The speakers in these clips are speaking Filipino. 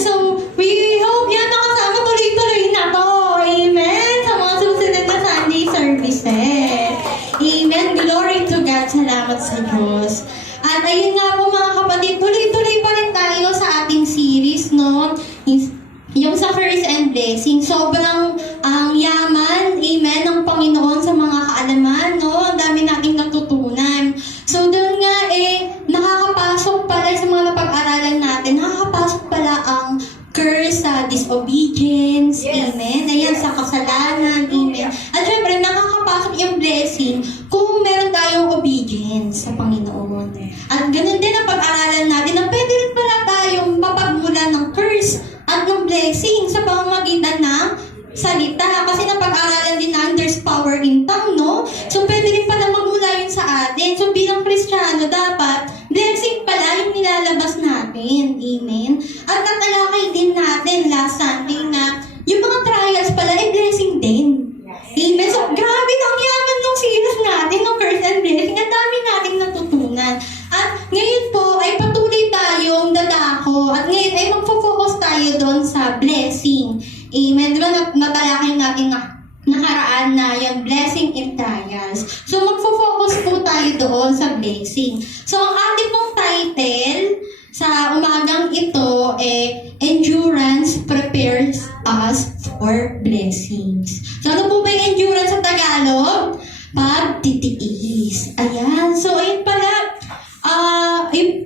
So, we hope yan nakasama tuloy-tuloy na to. Amen. Sa mga susunod na Sunday services. Amen. Glory to God. Salamat sa Diyos. At ayun nga po mga kapatid, tuloy-tuloy pa rin tayo sa ating series, no? Yung sa Curse and Blessing. Sobrang ang yaman, amen, ng Panginoon sa mga kaalaman, no? Ang dami nating natutunan. So, doon nga nakakapasok pala sa mga napag-aralan natin, nakakapasok pala ang curse sa disobedience, yes. Amen. Ayan, sa kasalanan, amen. At syempre, nakakapasok yung blessing kung meron tayong obedience sa Panginoon. At ganun din ang pag-aralan natin na pwede rin pala tayong mapagmula ng curse at ng blessing sa pamamagitan ng salita. Kasi napag-aralan din na there's power in tongue, no? So, pwede rin pala magmula yun sa atin. So, bilang Kristiyano, dapat blessing pala yung nilalabas natin. Amen? At natalakay din natin last Sunday na yung mga trials pala ay blessing din. Amen? So, grabe ang yaman ng series natin, ng curse and blessing. Ang dami nating natutunan. At ngayon po ay patuloy tayong dadako. At ngayon ay magfo-focus tayo doon sa blessing. Amen. Diba natalakay natin nakaraan na yung blessing in trials. So magfo-focus po tayo doon sa blessing. So ang ating pong title sa umagang ito Endurance Prepares Us for Blessings. So ano po ba yung endurance sa Tagalog? Pagtitiis. Ayan. So ayun pala,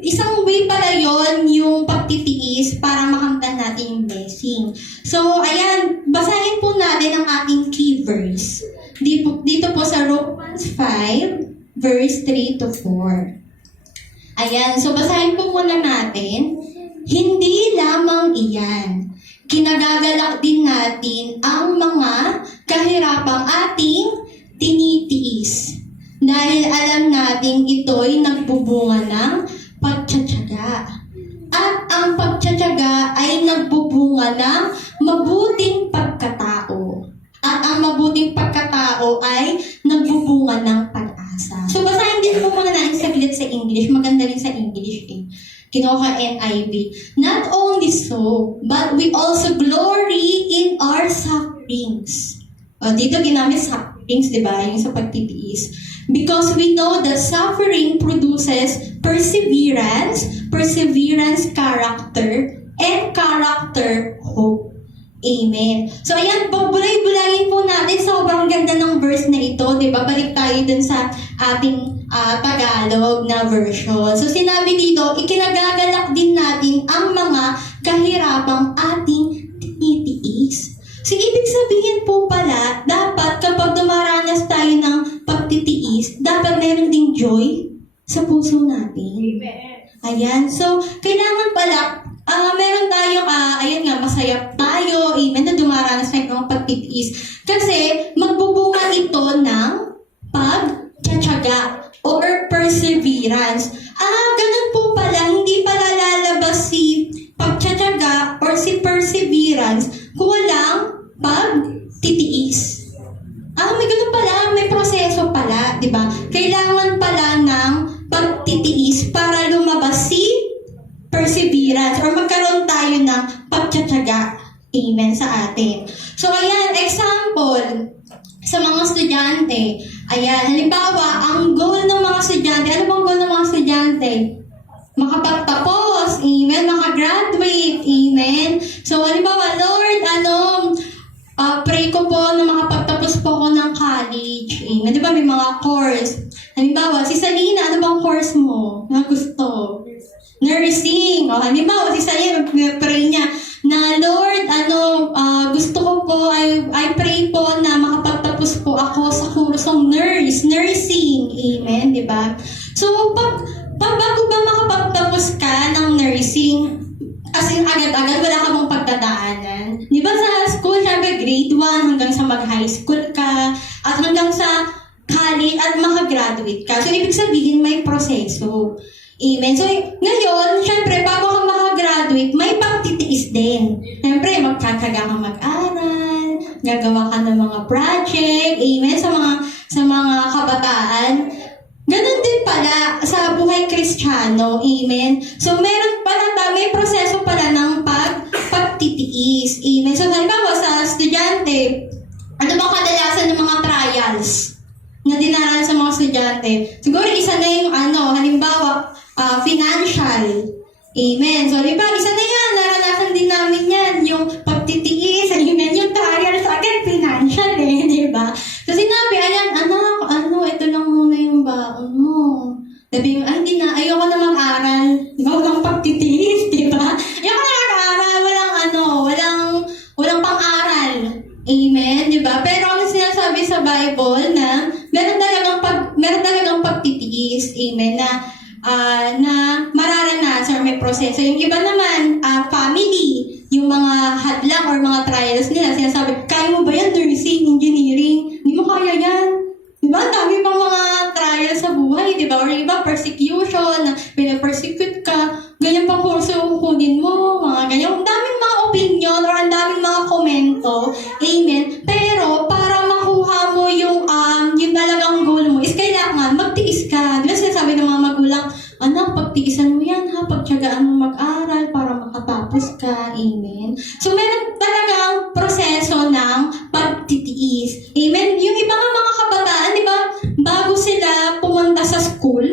isang way pala yon yung pagtitiis para makamtan natin yung blessing. So, ayan, basahin po natin ang ating key verse. Dito po sa Romans 5, verse 3 to 4. Ayan, so basahin po muna natin. Hindi lamang iyan. Kinagagalak din natin ang mga kahirapang ating tinitiis. Dahil alam nating ito'y nagbubunga ng pagtsatsaga. At ang pagtsatsaga ay nagbubunga ng mabuting pagkatao. At ang mabuting pagkatao ay nagbubunga ng pag-asa. So, basahin din po muna natin saglit sa English. Maganda rin sa English eh. Kinuha NIV. Not only so, but we also glory in our sufferings. O, dito ginamit sufferings, di ba? Yung sa pagtitiis. Because we know that suffering produces perseverance, perseverance, character, and character, hope. Amen. So, ayan, bulay-bulayin po natin. Sobrang ganda ng verse na ito. Diba? Balik tayo dun sa ating Tagalog na version. So, sinabi dito, ikinagagalak din natin ang mga kahirapang ating tinitiis. So, ibig sabihin po pala, dapat kapag dumaranas tayo ng pagtitiis, dapat meron ding joy sa puso natin. Amen. Ayan. So, kailangan pala, meron tayong, ayun nga, masaya tayo, amen, na dumaranas tayo ng pagtitiis. Kasi, magbubunga ito ng pagtsatsaga or perseverance. Ganun po pala, hindi pala lalabas si pagtsatsaga or si perseverance kung walang pagtitiis. May ganun pala, may proseso pala, di ba? Kailangan pala ng pagtitiis para lumabas si perseverance or magkaroon tayo ng pagtsatsaga. Amen sa atin. So, ayan, example, sa mga estudyante. Ayan, halimbawa, ang goal ng mga estudyante, ano bang goal ng mga estudyante? Makapagtapos, amen, makagraduate, amen. So, halimbawa, Lord, pray ko po na makapagtapos po ako ng college. Amen. Di ba may mga course? Halimbawa, si Salina, ano bang course mo na gusto? Nursing. O, halimbawa, si Salina, pray niya na, Lord, gusto ko po, I pray po na makapagtapos po ako sa kursong nursing. Amen. Di ba? So, bago ba makapagtapos ka ng nursing, as in, agad-agad, wala ka mong pagdadaanan. Di ba sa school, syempre, grade 1 hanggang sa mag-high school ka, at hanggang sa college at makagraduate ka. So, ibig sabihin, may proseso. Amen. So, ngayon, syempre, bago ka makagraduate, may pagtitiis din. Syempre, magkakaga ka mag-aral, gagawa ka ng mga project, amen, sa mga kabataan. Ganon din pala sa buhay Kristiyano, amen. So, meron pala, may proseso pala ng pagtitiis. Amen. So, halimbawa sa estudyante, ano bang kadalasan ng mga trials na dinaranas sa mga estudyante? Siguro isa na yung halimbawa, financial. Amen. So, diba, isa na yan, naranasan din namin yan, yung pagtitiis, amen, yung trial sa akin, financial diba? So, sinabi, ayan, anak, ito lang muna yung baon mo. Sabi mo, hindi na, ayoko na mag-aral. Diba, walang pagtitiis, diba? Ayoko na mag-aral, walang pang-aral. Amen, diba? Pero ano sinasabi sa Bible na meron talagang pagtitiis, amen, na mararanasan or may proseso. Yung iba naman, family, yung mga hadlang or mga trials nila, sinasabi, kaya mo ba yan, nursing, engineering? Hindi mo kaya yan. Diba? Ang dami pang mga trials sa buhay, diba? Or iba, persecution, pinapersecute ka, ganyan pang kurso yung kukunin mo, mga ganyan. Ang daming mga opinion or ang daming mga komento, amen. Pero, para makuha mo yung talagang goal mo, is kailangan magtiis ka. Diba sinasabi ng mga magulang, anak, pagtiisan mo yan ha, pagtiyagaan mo mag-aral para makatapos ka, amen. So, meron talagang proseso ng pagtitiis, amen. Yung iba nga mga kabataan, di ba, bago sila pumunta sa school,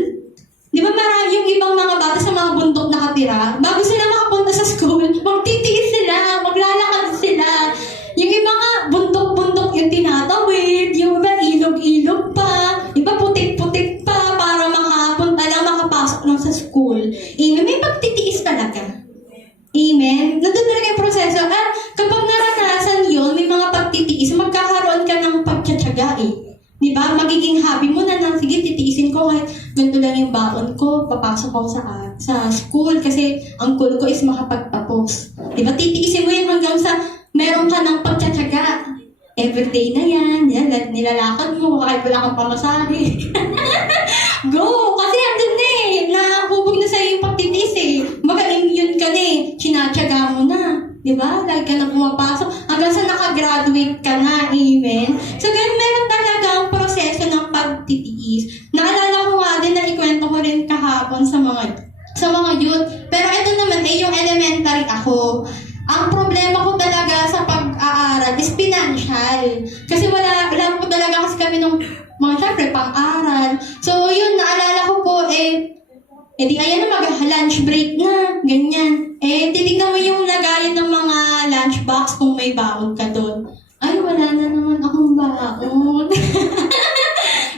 di ba marami yung ibang mga bata sa mga bundok nakatira, bago sila makapunta sa school, magtitiis sila, maglalakad sila. Yung iba nga, bundok-bundok yung tinatawid, yung iba ilog-ilog pa, iba putik-putik pa para makapasok lang sa school. Amen. May pagtitiis talaga. Amen. Nandun talaga yung proseso. At kapag naranasan yun, may mga pagtitiis, magkakaroon ka ng pagtsatsaga Diba? Magiging hobby mo na sige, titiisin ko kahit ganito lang yung baon ko, papasok ako sa school kasi ang goal ko is makapagtapos. Diba? Titiisin mo yan hanggang sa meron ka ng pagtsatsaga. Everyday na yan, nilalakad mo, kahit wala kang pamasahe. Go! Kasi andun na nahubog na sa'yo yung pagtitiis Maga-immune ka na sinatsaga mo na. Diba? Lagi ka na pumapasok. Hanggang sa nakagraduate ka na. Amen? So, ganun meron talagang proseso ng pagtitiis. Naalala ko nga din na ikwento ko rin kahapon sa mga youth. Pero ito naman yung elementary ako. Ang problema ko talaga sa pag-aaral is financial. Kasi wala po talaga kasi kami nung mga syempre pang-aral. So, yun, naalala ko po, di ayan na mag-lunch break na, ganyan. Titignan mo yung lagayan ng mga lunch box kung may baon ka doon. Ay, wala na naman akong baon.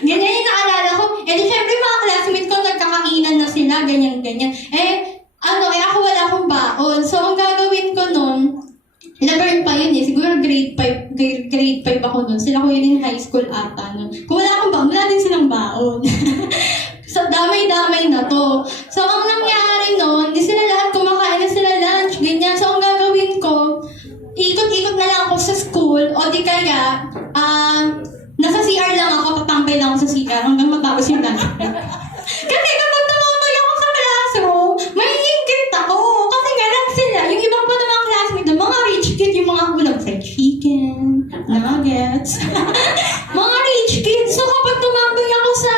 Ganyan yung naalala ko. Di syempre mga classmates ko, nagkakainan na sila, ganyan-ganyan. Ako wala akong baon. So, ang gagawin ko nun, na-burn pa yun siguro grade 5 ako nun. Sila ko yun in high school ata nun. Kung wala akong baon, wala din silang baon. So, damay-damay na to. So, ang nangyari nun, di sila lahat kumakain na sila lunch, ganyan. So, ang gagawin ko, ikot-ikot na lang ako sa school, o di kaya, nasa CR lang ako, tatambay lang ako sa CR hanggang matapos yung lunch. Kasi kapag tumambay ako sa classroom, may ingit ako. Kasi nga lang sila, yung ibang pa ng mga classmates, mga rich kid, yung mga ulam, fried chicken, nuggets, mga rich kids. So, kapag tumambay ako sa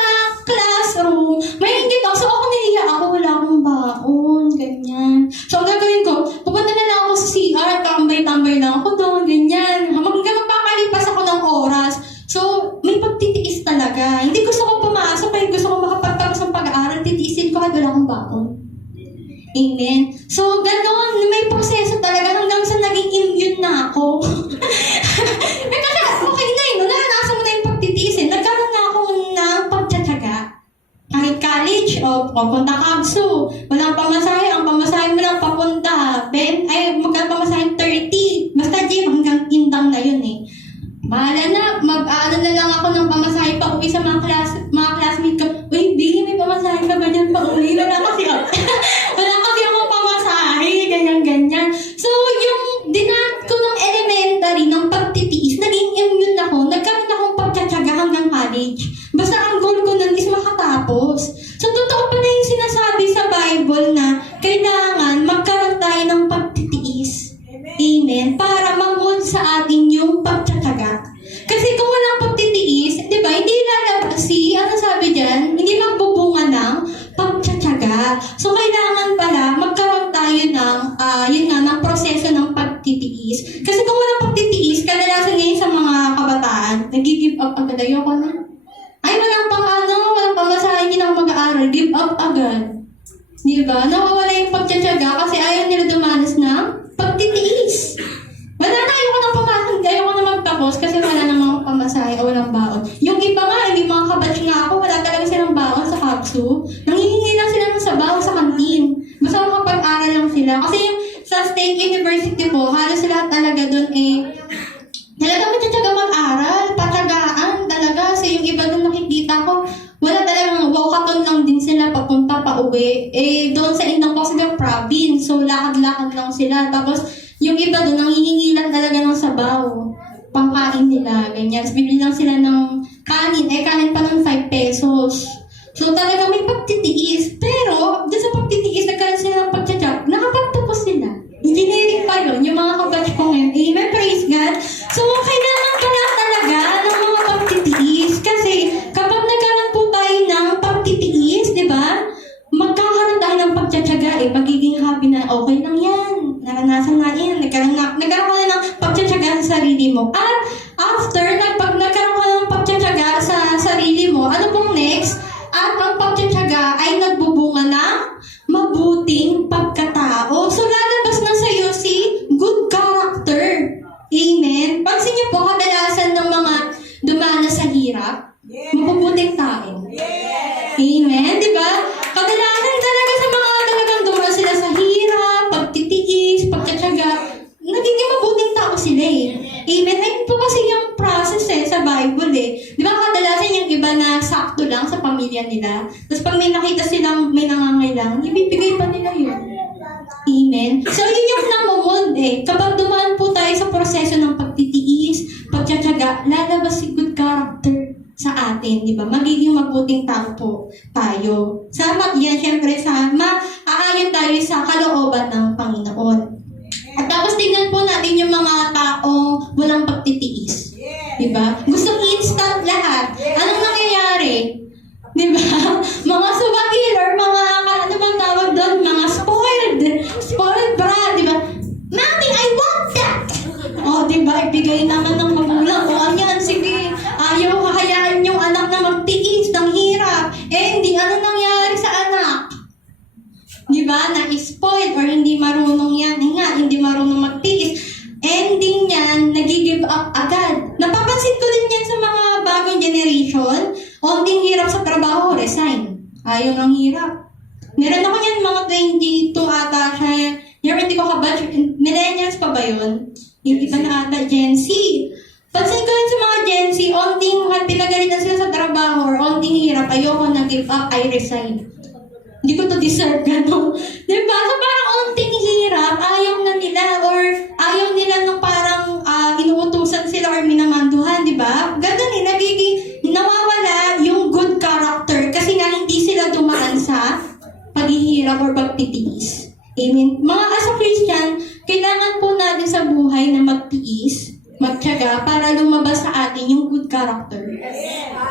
classroom, may ingit ako. So, ako nahiya ako, wala akong baon, ganyan. So, ang gagawin ko, pupunta na lang ako sa CR, tambay-tambay lang ako doon, ganyan. Hanggang magpapalipas ako ng oras. So, may pagtitiis talaga. Hindi gusto ko pumasok, kaya gusto ko makapagtapos ng pag-aaral, titiisin ko kahit wala akong baon. Amen. So, gano'n, may proseso talaga hanggang sa naging immune na ako. Kasi, okay na naranasan mo na yung pagtitiis Nagkaroon na ako ng pagtsatsaga. Kahit college, papunta Kabsu. Walang pamasahe. Ang pamasahe mo lang papunta. Magkano pamasahe? 30. Basta gym, hanggang indang na yun Bahala na. Mag-aano na lang ako ng pamasahe pa uwi sa mga classmates ko. Uy, Billy, may pamasahe ka ba dyan pa uwi? Wala kasi akong pamasahe. Ganyan-ganyan. So, yung dinaan ko ng elementary, ng pagtitiis, naging immune ako. Nagkaroon akong pagtsatsaga hanggang college. Basta ang goal ko nun is makatapos. So, totoo pala yung sinasabi sa Bible na kailangan magkaroon tayo ng pagtitiis. Amen. Para ma-mold sa atin yung pagtsatsaga. Kasi kung walang pagtitiis, di ba, hindi lalabas sabi dyan, hindi magbubunga ng pagtsatsaga. So, kailangan pala magkaroon tayo ng, ng proseso ng pagtitiis. nag-give up agad. Ayoko na. Ay, walang walang pamasahe, hindi na ako mag-aaral. Give up agad. Diba? Nawawala yung pagtsatsaga kasi ayaw nila dumanas ng pagtitiis. Wala na, ayoko na pumasok, ayoko na magtapos kasi wala namang pamasahe o walang baon. Yung iba nga, yung mga kabatch nga ako, wala talaga silang baon sa kapsu. Nanghihingi lang sila ng sabaw sa kantin. Basta makapag-aral lang sila. Kasi yung sa State University po, halos lahat talaga dun talaga magtsatsaga mag-aral, patsagaan talaga. So yung iba dun nakikita ko, wala talagang walkathon lang din sila papunta pa uwi. Doon sa Indang kasi yung province. So, lakad-lakad lang sila. Tapos, yung iba doon, nanghihingi lang talaga ng sabaw. Pangkain nila, ganyan. So, bibili lang sila ng kanin. Kanin pa ng 5 pesos. So, talaga may pagtitiis. Pero, doon sa pagtitiis, nagkaroon sila ng pagtsatsak. Nakapagtapos sila. Engineering pa yun, yung mga kabatch ko ngayon. Amen, praise God. So, kailangan ko lang talaga ng mga pagtitiis. Kasi, kapag nagkaroon po tayo ng pagtitiis, di ba? Magkakaroon tayo ng pagtsatsaga. Magiging happy na, okay lang yan. Naranasan na yan. Nagkaroon ka na ng pagtsatsaga sa sarili mo. At, after, pag nagkaroon ka ng pagtsatsaga sa sarili mo, ano pong next? At ang pagtsatsaga ay nagbubunga ng mabuting pagkatao. So, lalabas na sa iyo si good character. Amen? Pansin niyo po, kadalasan ng mga dumana sa hirap, mabubuting tao. Amen? Di ba? Kadalasan talaga sa mga talagang dumana sila sa hirap, pagtitiis, pagtsatsaga, nagiging mabuting tao sila Amen? Ay, po kasi yung process sa Bible Di ba kadalasan yung iba na sakto lang sa pamilya nila. Tapos pag may nakita silang may nangangailangan, ibibigay pa nila yun. Amen? So, yun yung namumod Kapag dumaan po tayo sa proseso ng pagtitiis, pagtsatsaga, lalabas si good character sa atin, di ba? Magiging mabuting tao po tayo. Yan, syempre, aayon tayo sa kalooban ng Panginoon. At tapos tingnan po natin yung mga taong walang pagtitiis. Diba? Gustong instant lahat. Anong nangyayari? Diba? Mga subagil or mga, ano bang tawag doon? Mga spoiled brat, diba? Mami, I want that! Diba? Ibigay naman ng magulang. Ayan, sige. Ayaw kakayaan yung anak na magtiis ng hirap. Hindi, ano nangyari sa anak? Diba? Na-spoiled or hindi marunong yan. Hindi marunong magtiis. Ending niyan, nag-give up agad. Napapansin ko din yan sa mga bagong generation. Onting hirap sa trabaho, resign. Ayaw ng hirap. Meron ako yan, mga 22 ata siya. Hindi ko kabatch. Millennials pa ba yun? Yung iba na ata, Gen Z. Pansin ko rin sa mga Gen Z, onting pinagalitan sila sa trabaho or onting hirap, ayoko na give up, I resign. Hindi ko to deserve, gano'n. Diba? So parang onting hirap, ayaw na nila or ayaw nila nung parang inuutusan sila or minamanduhan, diba? Gano'n nagiging nawawala yung good character kasi nga hindi sila dumaan sa paghihirap or pagtitiis. Amen? Mga as a Christian, kailangan po natin sa buhay na magtiis, magtiyaga para lumabas sa atin yung good character.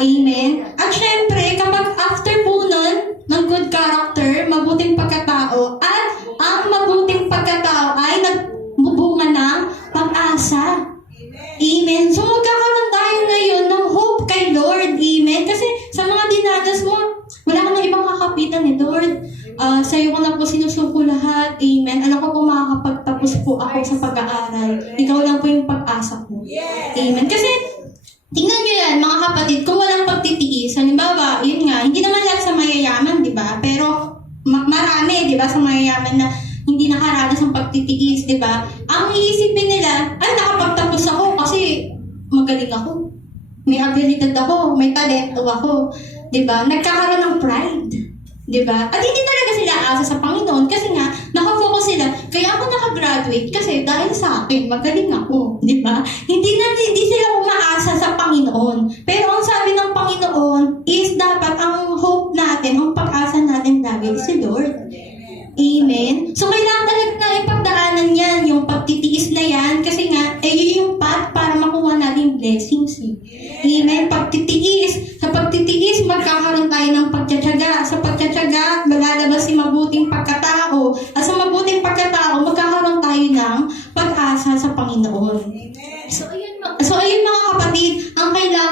Amen? At syempre, kapag after po nun, ng good character, mabuting pagkatao, at ang mabuting pagkatao ay nagbubunga ng pag-asa. Amen? So magkakaroon tayo ngayon ng hope kay Lord. Amen? Kasi sa mga dinadas mo, wala ka na ibang kakapitan Lord. Sa'yo ko na po sinusuko lahat. Amen? Alam ko po makakapagtapos po ako sa pag-aaral. Ikaw lang po yung pag-asa ko. Amen? Kasi tingnan nyo yan, mga kapatid, kung walang pagtitiis, halimbawa, yun nga, hindi naman lahat sa mayayaman, di ba? Pero marami, di ba, sa mayayaman na hindi nakaranas ng pagtitiis, di ba? Ang iisipin nila, ay, nakapagtapos ako kasi magaling ako. May abilidad ako, may talento ako. Di ba? Nagkakaroon ng pride. Di ba? At hindi talaga sila asa sa Panginoon kasi nga, nakafocus sila. Kaya ako nakagraduate kasi dahil sa akin, magaling ako. Di ba? Hindi sila umaasa sa Panginoon. Pero ang sabi ng Panginoon is dapat ang hope natin, ang pag-asa natin lagi si Lord. Amen? So, kailangan talaga na ipagdaanan yan, yung pagtitiis na yan, kasi nga, yun yung path para makuha natin blessings. Amen? Pagtitiis. Sa pagtitiis, magkakaroon tayo ng pagtsatsaga. Sa pagtsatsaga, malalabas si mabuting pagkatao. At sa mabuting pagkatao, magkakaroon tayo ng pag-asa sa Panginoon. So, ayun mga kapatid, ang kailangan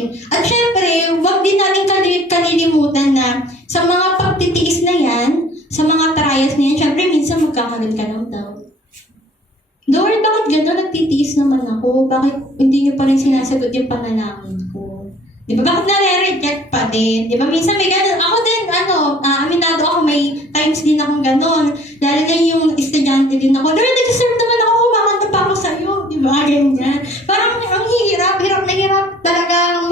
natin. At syempre, huwag din natin kalilimutan na sa mga pagtitiis na yan, sa mga trials na yan, syempre minsan magkakaroon ka ng doubt. Lord, bakit gano'n? Nagtitiis naman ako. Bakit hindi niyo pa rin sinasagot yung panalangin ko? Di ba? Bakit nare-reject pa din? Di ba? Minsan may gano'n. Ako din, aminado ako, may times din akong gano'n. Lalo na yung estudyante din ako. Lord, nag-serve naman ako, kumakanta pa ako sa'yo. Di ba? Ganyan. Parang ang hirap na hirap talaga yung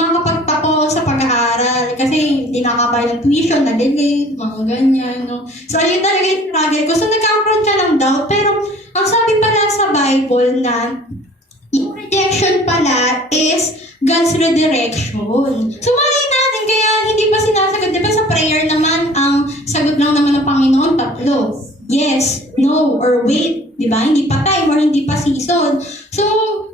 makapagtapo sa pag-aaral. Kasi hindi nakabayad ng tuition, na-delay, mga ganyan, no? So, ayun talaga yung struggle ko. So, nagkakaroon ka ng doubt. Pero, ang sabi pala sa Bible na, yung rejection pala is God's redirection. So, malay natin, kaya hindi pa sinasagot. Diba sa prayer naman, ang sagot lang naman ng Panginoon, tatlo. Yes, no, or wait. Diba? Hindi pa time or hindi pa season. So,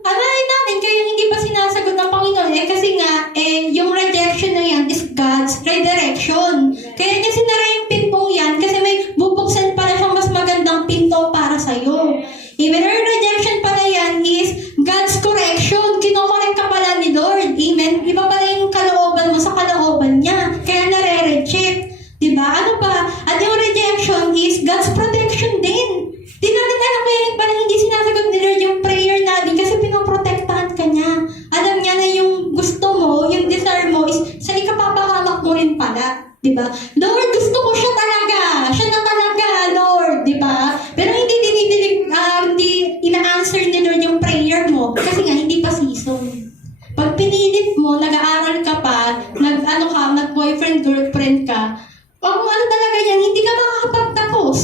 malay natin, kaya hindi pa sinasagot ng Panginoon. Kasi nga, yung rejection na yan is God's redirection. Kaya niya sinara yung pintong yan kasi may bubuksan pala siyang mas magandang pinto para sa'yo. Even our rejection pala yan is God's correction. Kinokorek ka pala ni Lord. Amen? Iba pala yung kalooban mo sa kalooban niya. Kaya nare-reject. Diba? Ano pa? At yung rejection is God's protection din. Di natin alam kaya pala hindi sinasagot ni Lord yung prayer natin kasi pinoprotektahan ka niya. Alam niya na yung gusto mo, yung desire mo is sa ikapapahamak mo rin pala. Diba? Lord, gusto ko siya talaga. Siya na talaga, Lord. Diba? Pero hindi ina-answer ni Lord yung prayer mo kasi nga hindi pa season. Pag pinilit mo, nag-aaral ka pa, nag-boyfriend, girlfriend ka, ano talaga yan, hindi ka makakapagtapos.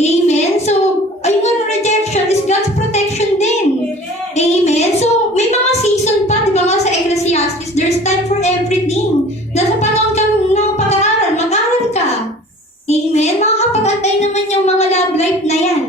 Amen? So, ayun, rejection is God's protection din. Amen? So, may mga season pa, di ba nga sa Ecclesiastes, there's time for everything. Nasa panahon ka ng pag-aaral, mag-aaral ka. Amen? Makakapag-antay naman yung mga love life na yan.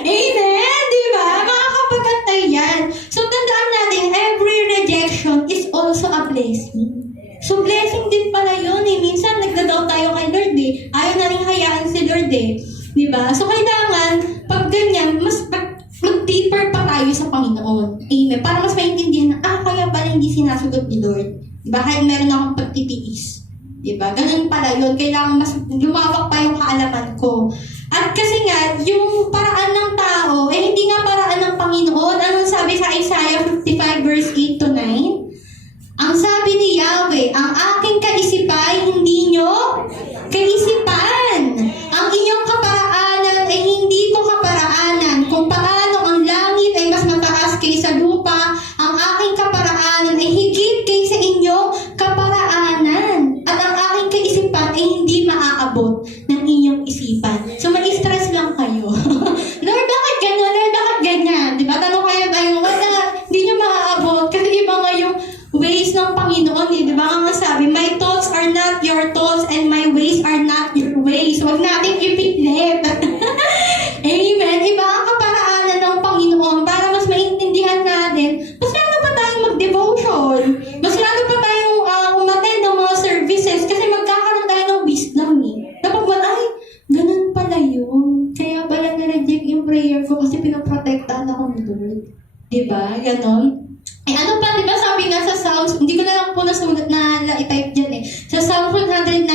Amen? Di ba? Makakapag-antay yan. So, tandaan natin, every rejection is also a blessing. So, blessing din pala yun eh. Minsan, nagdadaw tayo kay Lord eh. Ayaw na rin hayaan si Lord eh. Diba? So, kailangan, pag ganyan, mas mag-deeper pa tayo sa Panginoon. Amen. Para mas maintindihan na, kaya pala hindi sinasagot ni Lord. Diba? Kahit meron akong pagtitiis. Diba? Ganun pala yun. Kailangan mas lumawak pa yung kaalaman ko. At kasi nga, yung paraan ng tao, hindi nga paraan ng Panginoon. Anong sabi sa Isaiah 55 verse 8 to 9? Ang sabi ni Yahweh, ang aking kaisipan, hindi nyo kaisipan. Ang inyong kaparaanan ay hindi ko kaparaanan. Kung paano ang langit ay mas mataas kaysa lupa, ang aking kaparaanan ay higit kaysa inyong kaparaanan. At ang aking kaisipan ay hindi maaabot ng inyong isipan. So, ma-stress lang kayo. Lord, bakit ganyan? Lord, bakit ganyan? Diba? Tanong kayo tayo, hindi nyo maaabot. Kasi iba nga yung ways ng Panginoon eh. Diba nga sabi, my thoughts are not your thoughts and my ways are not your ways. Huwag natin ipilit. Amen. Iba ang kaparaanan ng Panginoon para mas maintindihan natin. Mas lalo pa tayong mag-devotion. Mas lalo pa tayong umattend ng mga services kasi magkakaroon tayo ng wisdom eh. Kapag ganun pala yun. Kaya pala na-reject yung prayer ko kasi pinaprotektahan ako ni Lord. Diba? Ganon. Ano pa, diba sabi nga sa Psalms, hindi ko na lang po nasulat na i-type dyan eh. Sa Psalm 119,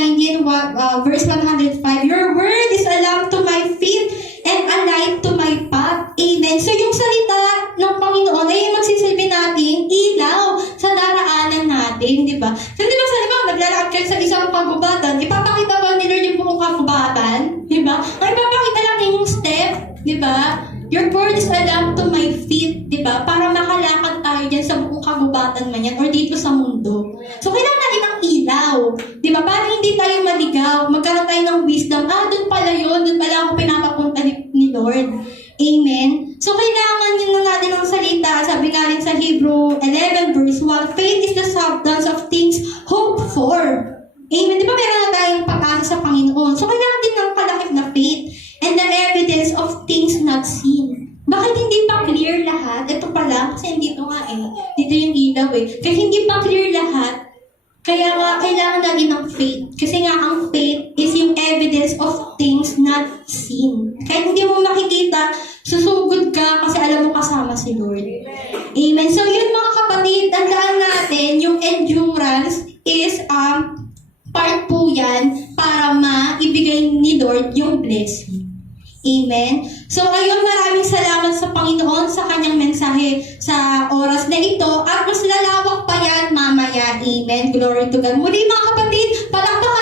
verse 105, your word is a lamp to my feet and a light to my path. Amen. So yung salita ng Panginoon ay magsisilbi natin ilaw sa daraanan natin, diba? So diba sa diba, naglalakad kayo sa isang kagubatan, ipapakita ba ni Lord yung buong kagubatan? Diba? Ang ipapakita lang yung step, diba? Your word is a lamp to my feet, diba? Para makalakad tayo dyan sa buong kagubatan man yan or dito sa mundo. So, kailangan natin ng ilaw. Diba? Para hindi tayo maligaw. Magkaroon tayo ng wisdom. Doon pala yun. Doon pala ako pinapapunta ni Lord. Amen? So, kailangan yun na natin ng salita. Sabi nga rin sa Hebrew 11 verse 1, faith is the substance of things hoped for. Amen? Diba meron na tayong pag-asa sa Panginoon? So, kailangan din ng kalakip na faith and the evidence of things not seen. Bakit hindi pa clear lahat? Ito pala, kasi dito nga eh. Dito yung ilaw eh. Kaya hindi pa clear lahat, kaya nga kailangan natin ng faith. Kasi nga ang faith is yung evidence of things not seen. Kaya hindi mo makikita, susugod ka kasi alam mo kasama si Lord. Amen. So yun mga bless you. Amen. So ayun, maraming salamat sa Panginoon sa kanyang mensahe sa oras na ito at mas lalawak pa yan mamaya. Amen. Glory to God. Muli mga kapatid, palakpakan